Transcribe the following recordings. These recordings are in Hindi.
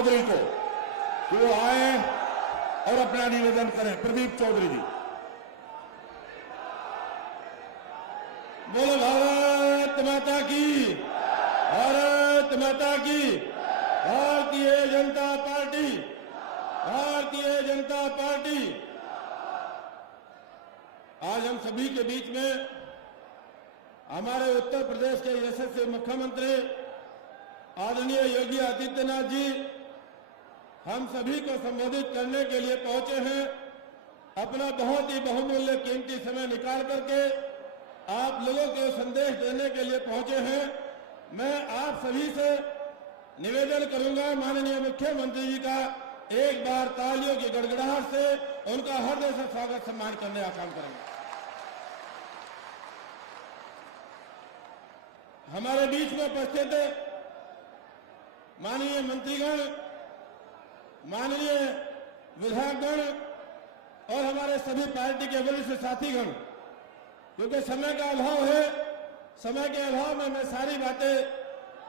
चौधरी को कि वो आए और अपना निवेदन करें। प्रदीप चौधरी जी। बोलो भारत माता की, भारत माता की। Bharatiya Janata party, Bharatiya Janata party. आज हम सभी के बीच में हमारे उत्तर प्रदेश के यशस्वी मुख्यमंत्री आदरणीय योगी आदित्यनाथ जी हम सभी को संबोधित करने के लिए पहुंचे हैं। अपना बहुत ही बहुमूल्य कीमती समय निकाल करके आप लोगों को संदेश देने के लिए पहुंचे हैं। मैं आप सभी से निवेदन करूंगा, माननीय मुख्यमंत्री जी का एक बार तालियों की गड़गड़ाहट से उनका हृदय से स्वागत सम्मान करने का काम करेंगे। हमारे बीच में उपस्थित माननीय मंत्रीगण, माननीय विधायकगण और हमारे सभी पार्टी के वरिष्ठ साथीगण, क्योंकि समय का अभाव है, समय के अभाव में मैं सारी बातें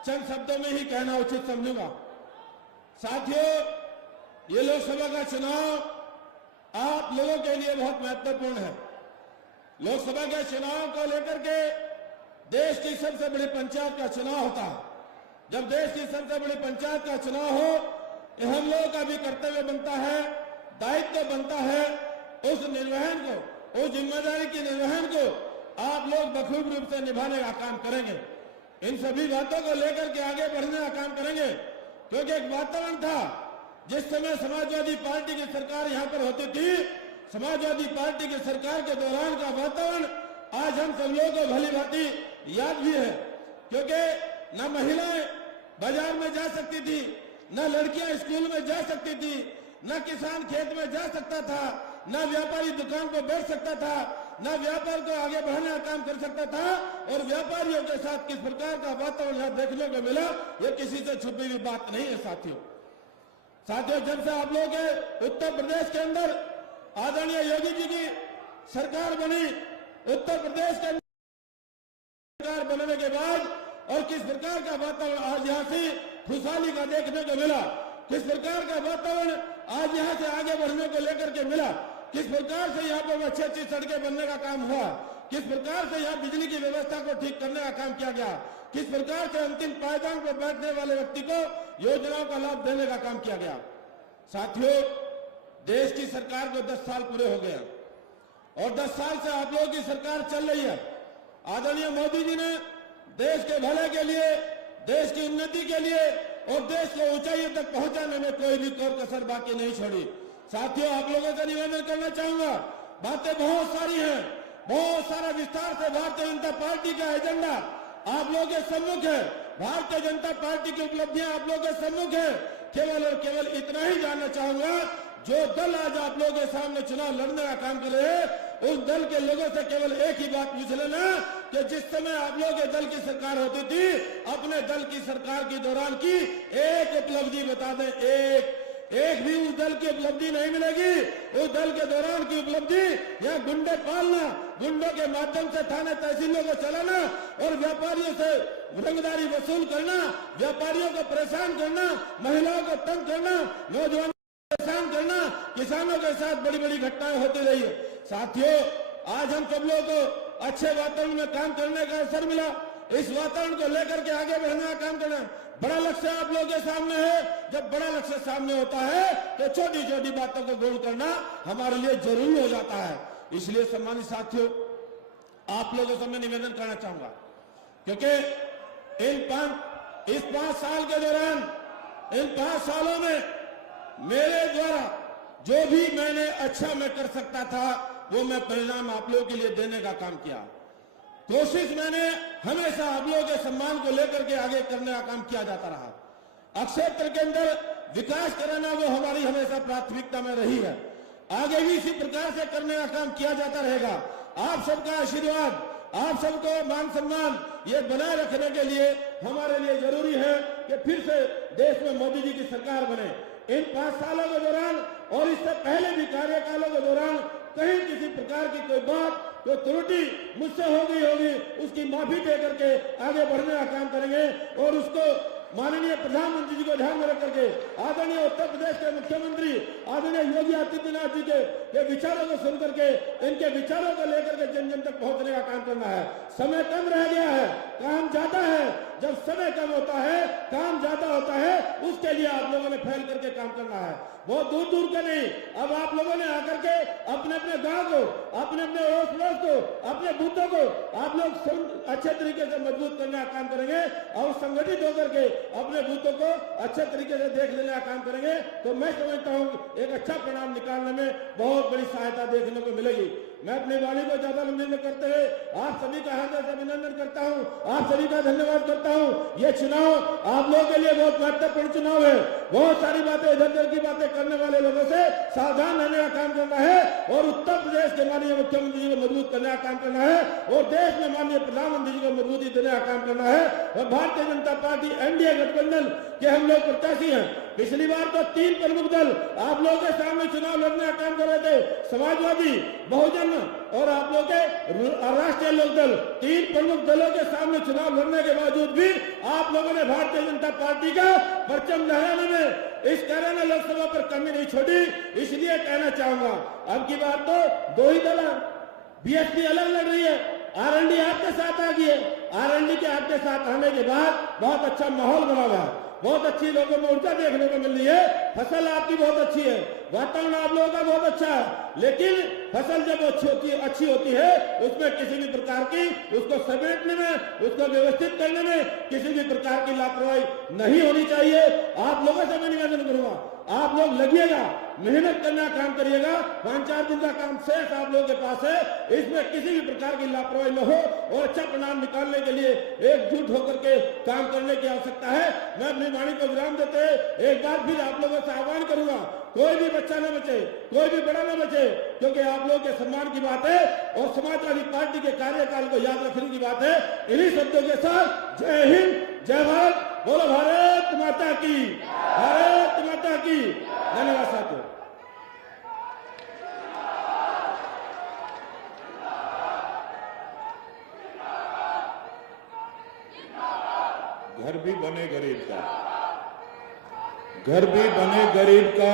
चंद शब्दों में ही कहना उचित समझूंगा। साथियों, ये लोकसभा का चुनाव आप लोगों के लिए बहुत महत्वपूर्ण है। लोकसभा के चुनाव को लेकर के देश की सबसे बड़ी पंचायत का चुनाव होता है। जब देश की सबसे बड़ी पंचायत का चुनाव हो, हम लोगों का भी कर्तव्य बनता है, दायित्व बनता है, उस निर्वहन को, उस जिम्मेदारी के निर्वहन को आप लोग बखूब रूप से निभाने का काम करेंगे। इन सभी बातों को लेकर के आगे बढ़ने का काम करेंगे, क्योंकि एक वातावरण था जिस समय समाजवादी पार्टी की सरकार यहां पर होती थी। समाजवादी पार्टी की सरकार के दौरान का वातावरण आज हम सब लोगों को भली भांति याद भी है, क्योंकि न महिलाएं बाजार में जा सकती थी, न लड़कियां स्कूल में जा सकती थी, न किसान खेत में जा सकता था, न व्यापारी दुकान पर बैठ सकता था, न व्यापार को आगे बढ़ाने का काम कर सकता था। और व्यापारियों के साथ किस प्रकार का वातावरण यहां देखने को मिला, ये किसी से छुपी हुई बात नहीं है। साथियों, जब से आप लोग के उत्तर प्रदेश के अंदर आदरणीय योगी जी की सरकार बनी, उत्तर प्रदेश के अंदर सरकार बनने के बाद और किस प्रकार का वातावरण आज यहां से खुशहाली का देखने को मिला, किस प्रकार का वातावरण आज यहां से आगे बढ़ने को लेकर के मिला, किस प्रकार से यहाँ पर अच्छी अच्छी सड़कें बनने का काम हुआ, किस प्रकार से यहाँ बिजली की व्यवस्था को ठीक करने का काम किया गया, किस प्रकार से अंतिम पायदान पर बैठने वाले व्यक्ति को योजनाओं का लाभ देने का काम किया गया। साथियों, देश की सरकार को 10 साल पूरे हो गए और 10 साल से आप लोगों की सरकार चल रही है। आदरणीय मोदी जी ने देश के भले के लिए, देश की उन्नति के लिए और देश को ऊंचाइयों तक पहुंचाने में कोई भी कोर कसर बाकी नहीं छोड़ी। साथियों, आप लोगों से निवेदन करना चाहूंगा, बातें बहुत सारी हैं, बहुत सारा विस्तार से भारतीय जनता पार्टी का एजेंडा आप लोगों के सम्मुख है, भारतीय जनता पार्टी की उपलब्धियां आप लोगों के सम्मुख है। केवल और केवल इतना ही जानना चाहूंगा, जो दल आज आप लोगों के सामने चुनाव लड़ने का काम कर रहे हैं, उस दल के लोगों से केवल एक ही बात पूछ लेना कि जिस समय आप लोगों के दल की सरकार होती थी, अपने दल की सरकार के दौरान की एक उपलब्धि बता दें। एक भी उस दल की उपलब्धि नहीं मिलेगी। उस दल के दौरान की उपलब्धि यहाँ गुंडे पालना, गुंडों के माध्यम से थाने तहसीलों को चलाना और व्यापारियों से रंगदारी वसूल करना, व्यापारियों को परेशान करना, महिलाओं को तंग करना, नौजवानों को परेशान करना, किसानों के साथ बड़ी बड़ी घटनाएं होती रही है। साथियों, आज हम सब लोगों को अच्छे वातावरण में काम करने का अवसर मिला। इस वातावरण को लेकर के आगे बढ़ने का काम करना, बड़ा लक्ष्य आप लोगों के सामने है। जब बड़ा लक्ष्य सामने होता है तो छोटी छोटी बातों को दूर करना हमारे लिए जरूरी हो जाता है। इसलिए सम्मानित साथियों, आप लोगों से मैं निवेदन करना चाहूंगा, क्योंकि इस 5 साल के दौरान, इन 5 सालों में मेरे द्वारा जो भी मैंने अच्छा मैं कर सकता था, वो मैं परिणाम आप लोगों के लिए देने का काम किया। कोशिश मैंने हमेशा आप लोगों के सम्मान को लेकर के आगे करने का काम किया जाता रहा। क्षेत्र के अंदर विकास कराना वो हमारी हमेशा प्राथमिकता में रही है। आगे भी इसी प्रकार से करने का काम किया जाता रहेगा। आप सबका आशीर्वाद, आप सबको मान सम्मान ये बनाए रखने के लिए हमारे लिए जरूरी है कि फिर से देश में मोदी जी की सरकार बने। इन 5 सालों के दौरान और इससे पहले भी कार्यकालों के दौरान कहीं किसी प्रकार की कोई बात, कोई त्रुटि मुझसे हो गई होगी, उसकी माफी दे करके आगे बढ़ने का काम करेंगे और उसको माननीय प्रधानमंत्री जी को ध्यान में रख करके आदरणीय उत्तर प्रदेश के मुख्यमंत्री आदरणीय योगी आदित्यनाथ जी के विचारों को सुन करके इनके विचारों को लेकर के जन जन तक पहुंचने का काम करना है। समय कम रह गया है, काम ज्यादा है। जब समय कम होता है, काम ज्यादा होता है, उसके लिए आप लोगों ने फैल करके काम करना है, बहुत दूर दूर के नहीं। अब आप लोगों ने आकर के अपने अपने गांव को, अपने अपने अड़ोस पड़ोस को, अपने बूथों को आप लोग अच्छे तरीके से मजबूत करने का काम करेंगे और संगठित होकर के अपने बूथों को अच्छे तरीके से देख लेने का काम करेंगे, तो मैं समझता हूं एक अच्छा परिणाम निकालने में बहुत बड़ी सहायता देखने को मिलेगी। मैं अपनी वाणी को ज्यादा लंबी न करते हुए आप सभी का हृदय से अभिनंदन करता हूं, आप सभी का धन्यवाद करता हूं। ये चुनाव आप लोगों के लिए बहुत महत्वपूर्ण चुनाव है। बहुत सारी बातें इधर उधर की बातें करने वाले लोगों से सावधान रहने का काम करना है और उत्तर प्रदेश के माननीय मुख्यमंत्री जी को मजबूत करने का काम करना है और देश में माननीय प्रधानमंत्री जी को मजबूती देने का काम करना है। और भारतीय जनता पार्टी एनडीए गठबंधन के हम लोग प्रत्याशी हैं। पिछली बार तो 3 प्रमुख दल आप लोगों के सामने चुनाव लड़ने का काम कर रहे थे, समाजवादी, बहुजन और आप लोग के राष्ट्रीय लोकदल। 3 प्रमुख दलों के सामने चुनाव लड़ने के बावजूद भी आप लोगों ने भारतीय जनता पार्टी का परचम लहराने में इस कैराना लोकसभा पर कमी नहीं छोड़ी। इसलिए कहना चाहूंगा अब की बार तो 2 ही दल, बीएसपी अलग लड़ रही है, आरएनडी आपके साथ आ गई है। आरएनडी के आपके साथ आने के बाद बहुत अच्छा माहौल बना हुआ है, बहुत अच्छी लोगों में ऊर्जा देखने को मिल रही है। फसल आपकी बहुत अच्छी है, वातावरण आप लोगों का बहुत अच्छा है, लेकिन फसल जब अच्छी होती है उसमें किसी भी प्रकार की उसको समेटने में, उसको व्यवस्थित करने में किसी भी प्रकार की लापरवाही नहीं होनी चाहिए। आप लोगों से मैं निवेदन करूंगा, आप लोग लगिएगा, मेहनत करना काम करिएगा। 5-4 दिन का काम शेष आप लोगों के पास है, इसमें किसी भी प्रकार की लापरवाही न हो और अच्छा परिणाम निकालने के लिए एकजुट होकर के काम करने की आवश्यकता है। मैं अपनी वाणी को विराम देते एक बार फिर आप लोगों से आह्वान करूंगा, कोई भी बच्चा न बचे, कोई भी बड़ा न बचे, क्योंकि आप लोगों के सम्मान की बात है और समाजवादी पार्टी के कार्यकाल को याद रखने की बात है। इन्हीं शब्दों के साथ जय हिंद, जय भारत, बोलो भारत माता की, भारत माता की। धन्यवाद साथियों। घर भी बने गरीब का, घर भी बने गरीब का,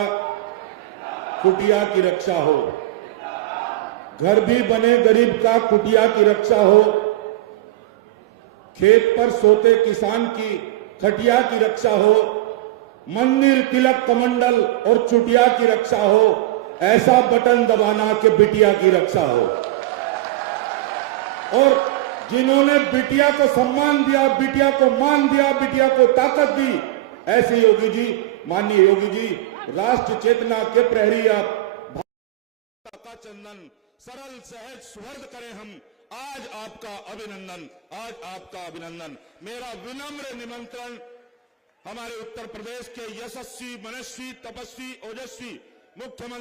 कुटिया की रक्षा हो। घर भी बने गरीब का, कुटिया की रक्षा हो। खेत पर सोते किसान की खटिया की रक्षा हो। मंदिर, तिलक, कमंडल और चुटिया की रक्षा हो। ऐसा बटन दबाना कि बिटिया की रक्षा हो। और जिन्होंने बिटिया को सम्मान दिया, बिटिया को मान दिया, बिटिया को ताकत दी, ऐसे योगी जी, माननीय योगी जी, राष्ट्र चेतना के प्रहरी आप का चंदन सरल सहज सुहर्द करें हम। आज आपका अभिनंदन, आज आपका अभिनंदन। मेरा विनम्र निमंत्रण हमारे उत्तर प्रदेश के यशस्वी, मनस्वी, तपस्वी, ओजस्वी मुख्यमंत्री